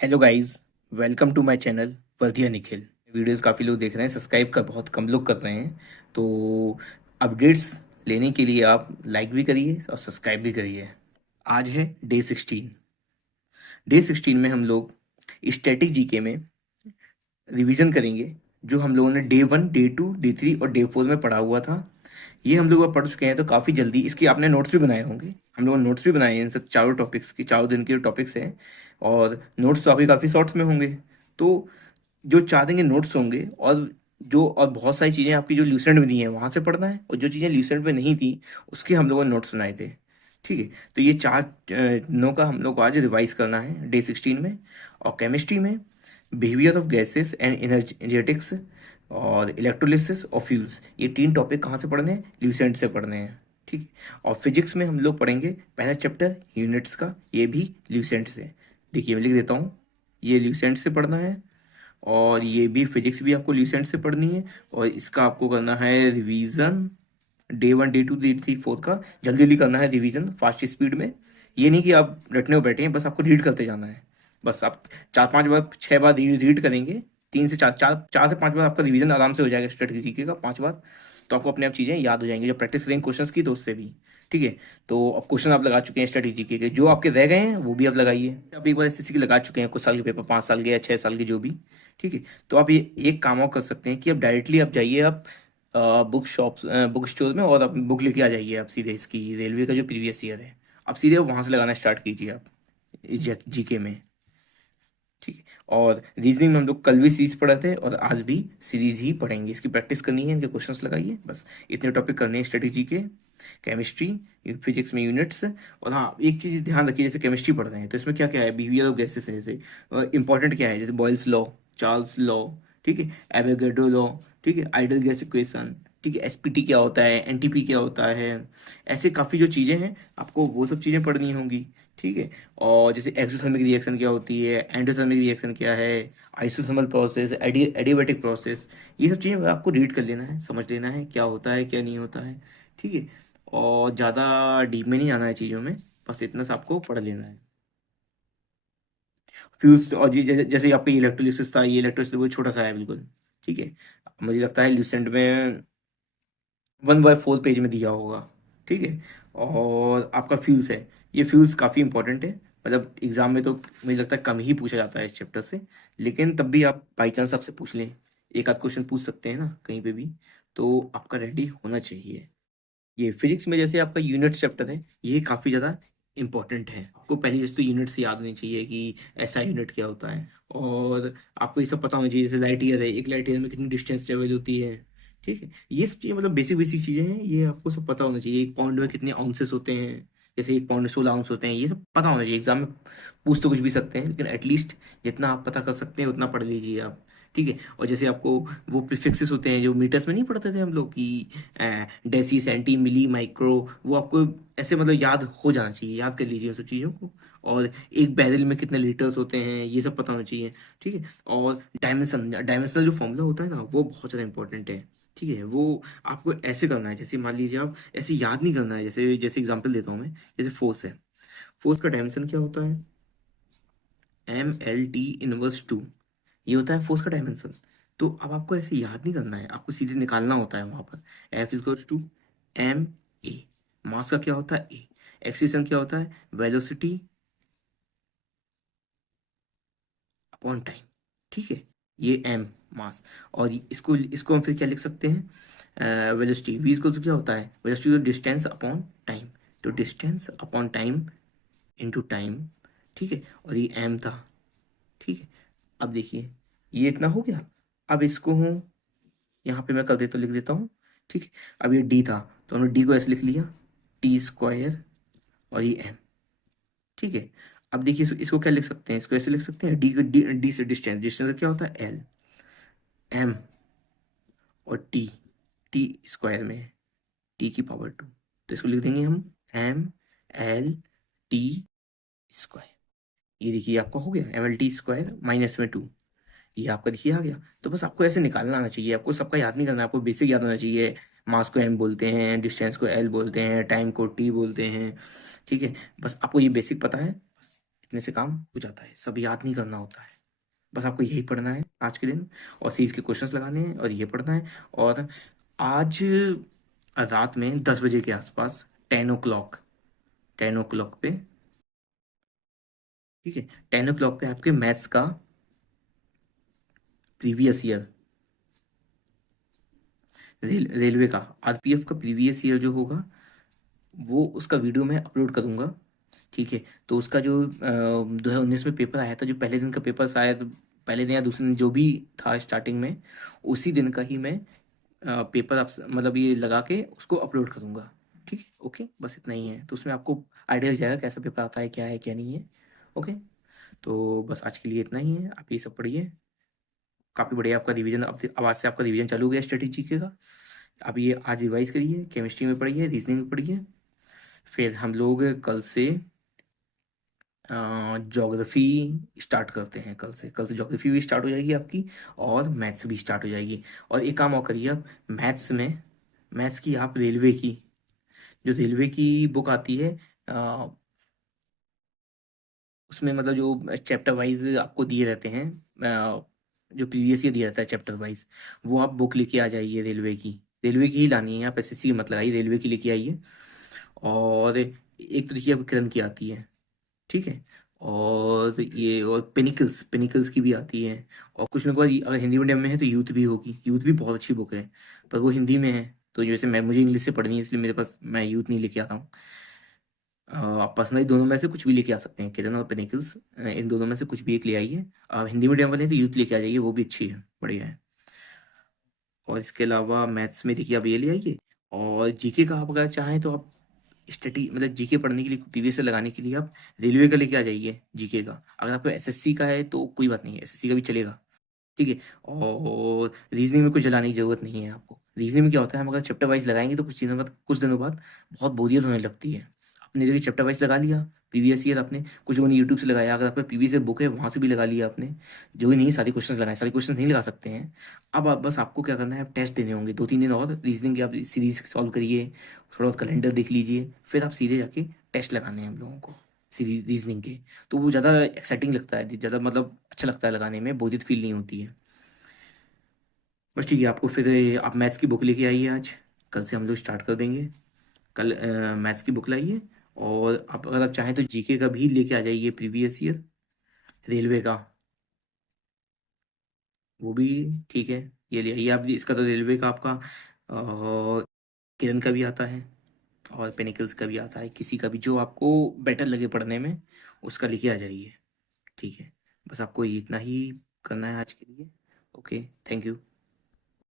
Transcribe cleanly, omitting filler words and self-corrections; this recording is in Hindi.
Hello guys, welcome to my channel Vardhiya Nikhil. Videos काफ़ी लोग देख रहे हैं, सब्सक्राइब का बहुत कम लोग कर रहे हैं। तो अपडेट्स लेने के लिए आप लाइक भी करिए और सब्सक्राइब भी करिए। आज है डे 16 में हम लोग स्टैटिक जीके में रिवीजन करेंगे, जो हम लोगों ने डे 1, डे 2, डे 3 और डे 4 में पढ़ा हुआ था। ये हम लोग अब पढ़ चुके हैं, तो काफ़ी जल्दी इसके आपने नोट्स भी बनाए होंगे। हम लोगों ने नोट्स भी बनाए हैं इन सब चारों टॉपिक्स की, चारों दिन के टॉपिक्स हैं। और नोट्स तो आपके काफ़ी शॉर्ट्स में होंगे। तो जो 4 दिन के नोट्स होंगे, और बहुत सारी चीज़ें आपकी जो ल्यूसेंट में दी हैं वहाँ से पढ़ना है, और जो चीज़ें ल्यूसेंट में नहीं थी उसके हम लोगों ने नोट्स बनाए थे। ठीक है, तो ये चार दिनों का हम लोग को आज रिवाइज करना है डे 16 में। और केमिस्ट्री में behaviour of gases and energetics और इलेक्ट्रोलिसिस और फ्यूल्स, ये 3 टॉपिक कहाँ से पढ़ने हैं? ल्यूसेंट से पढ़ने हैं। ठीक है। और फिजिक्स में हम लोग पढ़ेंगे पहला चैप्टर यूनिट्स का, ये भी ल्यूसेंट से। देखिए मैं लिख देता हूँ, ये ल्यूसेंट से पढ़ना है। और ये भी फिजिक्स भी आपको ल्यूसेंट से पढ़नी है। और इसका आपको करना है रिवीजन, डे 1, डे 2, डे 3, 4 का जल्दी जल्दी करना है रिवीजन, फास्ट स्पीड में। ये नहीं कि आप रटने को बैठे हैं, बस आपको रीड करते जाना है। बस आप 4-5 बार 6 बार रीड करेंगे। 3 से 4 4 से 5 बार आपका रिवीजन आराम से हो जाएगा स्ट्रेटेजी का, 5 बार। तो आपको अपने आप चीज़ें याद हो जाएंगी, जब प्रैक्टिस करेंगे क्वेश्चंस की तो उससे भी। ठीक है। तो अब क्वेश्चन आप लगा चुके हैं स्ट्रेटेजी के, जो आपके रह गए हैं वो भी आप लगाइए। अब एक बार एसएससी के लगा चुके हैं, कुछ साल के पेपर, 5 साल के या 6 साल के, जो भी। ठीक है। तो आप ये एक काम और कर सकते हैं कि अब डायरेक्टली आप जाइए, आप बुक स्टोर में, और आप बुक लेके आ जाइए। आप सीधे इसकी रेलवे का जो प्रीवियस ईयर है, आप सीधे वहाँ से लगाना स्टार्ट कीजिए आप इस जीके में। ठीक है। और रीजनिंग में हम लोग कल भी सीरीज पढ़े थे, और आज भी सीरीज ही पढ़ेंगे। इसकी प्रैक्टिस करनी है, इनके क्वेश्चंस लगाइए, बस इतने टॉपिक करने हैं स्ट्रेटेजी के। केमिस्ट्री, फिजिक्स में यूनिट्स। और हाँ, एक चीज़ ध्यान रखिए, जैसे केमिस्ट्री पढ़ रहे हैं तो इसमें क्या क्या है, बिहेवियर ऑफ गैसेस है, जैसे इंपॉर्टेंट क्या है, जैसे बॉयल्स लॉ, चार्ल्स लॉ, ठीक है, एवोगैड्रो लॉ, ठीक है, आइडल गैस इक्वेशन, ठीक है, एसपीटी क्या होता है, एनटीपी क्या होता है। ऐसे काफ़ी जो चीज़ें हैं, आपको वो सब चीज़ें पढ़नी होंगी। ठीक है। और जैसे एक्सोथर्मिक रिएक्शन क्या होती है, एंडोथर्मिक रिएक्शन क्या है, आइसोथर्मल प्रोसेस, एडियाबैटिक प्रोसेस, ये सब चीज़ें आपको रीड कर लेना है, समझ लेना है क्या होता है क्या नहीं होता है। ठीक है। और ज़्यादा डीप में नहीं आना है चीज़ों में, बस इतना सा आपको पढ़ लेना है। फ्यूज, और ये जैसे आपका इलेक्ट्रोलिसिस था, ये इलेक्ट्रोलिसिस बहुत छोटा सा है बिल्कुल। ठीक है। मुझे लगता है ल्यूसेंट में 1/4 पेज में दिया होगा। ठीक है। और आपका फ्यूल्स है, ये फ्यूल्स काफ़ी इंपॉर्टेंट है। मतलब एग्जाम में तो मुझे लगता है कम ही पूछा जाता है इस चैप्टर से, लेकिन तब भी आप बाई चांस आपसे पूछ लें, एक आध क्वेश्चन पूछ सकते हैं ना कहीं पे भी, तो आपका रेडी होना चाहिए। ये फिजिक्स में जैसे आपका यूनिट चैप्टर है, ये काफ़ी ज़्यादा इंपॉर्टेंट है। आपको पहले जैसे तो यूनिट से याद होनी चाहिए कि ऐसा यूनिट क्या होता है। और आपको ये सब पता होना चाहिए, जैसे लाइट ईयर है, एक लाइट ईयर में कितनी डिस्टेंस ट्रेवल होती है। ठीक है। ये सब चीज़ें मतलब बेसिक बेसिक चीज़ें हैं, ये आपको सब पता होना चाहिए। एक पाउंड में कितने आउंसेस होते हैं, जैसे एक पाउंड में 16 आउंस होते हैं, ये सब पता होना चाहिए। एग्जाम में पूछ तो कुछ भी सकते हैं, लेकिन एटलीस्ट जितना आप पता कर सकते हैं उतना पढ़ लीजिए आप। ठीक है। और जैसे आपको वो प्रीफिक्सेस होते हैं, जो मीटर्स में नहीं पढ़ते थे हम लोग, कि डेसी, सेंटी, मिली, माइक्रो, वो आपको ऐसे मतलब याद हो जाना चाहिए, याद कर लीजिए उन सब चीज़ों को। और एक बैरल में कितने लीटर्स होते हैं, ये सब पता होना चाहिए। ठीक है। और डायमेंशनल जो फॉर्मूला होता है ना, वो बहुत ज़्यादा इंपॉर्टेंट है। ठीक है। वो आपको ऐसे करना है, जैसे मान लीजिए आप ऐसे याद नहीं करना है, जैसे जैसे एग्जांपल देता हूँ मैं, जैसे फोर्स है, फोर्स का डायमेंशन क्या होता है, MLT−2, ये होता है फोर्स का डायमेंशन। तो अब आपको ऐसे याद नहीं करना है, आपको सीधे निकालना होता है वहां पर। F=ma, मास का क्या होता है ए, एक्सीलरेशन क्या होता है वेलोसिटी अपॉन टाइम। ठीक है। ये एम, मास। और इसको इसको हम फिर क्या लिख सकते हैं, वेलोसिटी, वी इसको क्या होता है, वेलोसिटी तो डिस्टेंस अपॉन टाइम, तो distance upon time into time. ठीक है। और ये एम था। ठीक है। अब देखिए, ये इतना हो गया। अब इसको हूँ यहाँ पे मैं कर देता, लिख देता हूँ। ठीक है। अब ये डी था, तो हमने डी को ऐसे लिख लिया, T² और ये एम। ठीक है। अब देखिए इसको क्या लिख सकते हैं, इसको ऐसे लिख सकते हैं, डी से डिस्टेंस, डिस्टेंस का क्या होता है एल, एम और टी स्क्वायर में है, T⁻², तो इसको लिख देंगे हम MLT²। ये देखिए आपका हो गया MLT² - 2, ये आपका देखिए आ गया। तो बस आपको ऐसे निकालना आना चाहिए, आपको सबका याद नहीं करना है, आपको बेसिक याद होना चाहिए। मास को एम बोलते हैं, डिस्टेंस को एल बोलते हैं, टाइम को टी बोलते हैं। ठीक है। बस आपको ये बेसिक पता है, बस इतने से काम हो जाता है, सब याद नहीं करना होता है। बस आपको यही पढ़ना है आज के दिन, और सीरीज के क्वेश्चंस लगाने हैं और ये पढ़ना है। और आज रात में 10 बजे के आसपास 10 o'clock, 10 o'clock पे, ठीक है, 10 o'clock पे आपके मैथ्स का प्रीवियस ईयर, रेलवे का आरपीएफ का प्रीवियस ईयर जो होगा, वो उसका वीडियो मैं अपलोड करूँगा। ठीक है, तो उसका जो 2019 में पेपर आया था, जो पहले दिन का पेपर, शायद पहले दिन या दूसरे दिन जो भी था स्टार्टिंग में, उसी दिन का ही मैं पेपर आप मतलब ये लगा के उसको अपलोड करूँगा। ठीक है, ओके, बस इतना ही है, तो उसमें आपको आइडिया लग जाएगा कैसा पेपर आता है क्या नहीं है। ओके, तो बस आज के लिए इतना ही है, आप ये सब पढ़िए। काफ़ी बढ़िया आपका रिवीजन, अब आज से आपका रिवीजन चालू हो गया स्ट्रेटेजी का। आप ये आज रिवाइज करिए, केमिस्ट्री में पढ़िए, रीजनिंग में पढ़िए। फिर हम लोग कल से ज्योग्राफी स्टार्ट करते हैं। कल से ज्योग्राफी भी स्टार्ट हो जाएगी आपकी, और मैथ्स भी स्टार्ट हो जाएगी। और एक काम और करिए आप, मैथ्स की आप रेलवे की, जो रेलवे की बुक आती है, अ, उसमें मतलब जो चैप्टर वाइज आपको दिए रहते हैं, जो प्रीवियस ईयर दिया रहता है चैप्टर वाइज, वो आप बुक लेके आ जाइए रेलवे की। रेलवे की ही लानी है, आप एसएससी की मत लगाइए, रेलवे की लेके आइए। और एक तो देखिए अब किरण की आती है, ठीक है, और ये और पिनिकल्स पिनिकल्स की भी आती है। और कुछ मेरे को अगर हिंदी मीडियम में है तो यूथ भी होगी, यूथ भी बहुत अच्छी बुक है, पर वो हिंदी में है, तो जैसे मैं मुझे इंग्लिश से पढ़नी है, इसलिए मेरे पास, मैं यूथ नहीं लेके आता हूँ। आप पर्सनली दोनों में से कुछ भी लेके आ सकते हैं, किरण और पिनिकल्स, इन दोनों में से कुछ भी एक ले आइए। आप हिंदी मीडियम वाले हैं तो यूथ लेके आ जाइए, वो भी अच्छी है, बढ़िया है। और इसके अलावा मैथ्स में देखिए आप ये ले आइए। और जीके का आप अगर चाहें तो आप स्टडी मतलब जीके पढ़ने के लिए, पीवीएस लगाने के लिए आप रेलवे का लेके आ जाइए जीके का। अगर आपको एसएससी का है तो कोई बात नहीं है, एसएससी का भी चलेगा। ठीक है, और रीजनिंग में कुछ जलाने की जरूरत नहीं है आपको। रीजनिंग में क्या होता है, हम अगर चैप्टर वाइज लगाएंगे तो कुछ दिनों बाद बहुत बोरियत होने लगती है। आपने देखिए चैप्टर वाइज लगा लिया, प्रीवियस ईयर आपने, कुछ लोगों ने यूट्यूब से लगाया, अगर आपका प्रीवियस ईयर बुक है वहां से भी लगा लिया आपने। जो भी नहीं, सारे क्वेश्चन लगाए, सारे क्वेश्चन नहीं लगा सकते हैं। अब आप बस, आपको क्या करना है, टेस्ट देने होंगे 2-3 दिन और, रीजनिंग की आप सीरीज सॉल्व करिए, थोड़ा बहुत कैलेंडर देख लीजिए, फिर आप सीधे जाके टेस्ट लगाने हैं हम लोगों को सीरीज रीजनिंग के। तो वो ज़्यादा एक्साइटिंग लगता है, ज़्यादा मतलब अच्छा लगता है लगाने में, बोरियत फील नहीं होती है। बस ठीक है, आपको फिर आप मैथ्स की बुक लेके आइए आज, कल से हम लोग स्टार्ट कर देंगे। कल मैथ्स की बुक लाइए। और आप अगर आप चाहें तो जीके का भी लेके आ जाइए, प्रीवियस ईयर रेलवे का, वो भी ठीक है। ये ले आइए आप, इसका तो रेलवे का आपका किरण का भी आता है, और पेनिकल्स का भी आता है, किसी का भी जो आपको बेटर लगे पढ़ने में, उसका लेके आ जाइए। ठीक है, बस आपको इतना ही करना है आज के लिए। Okay, thank you.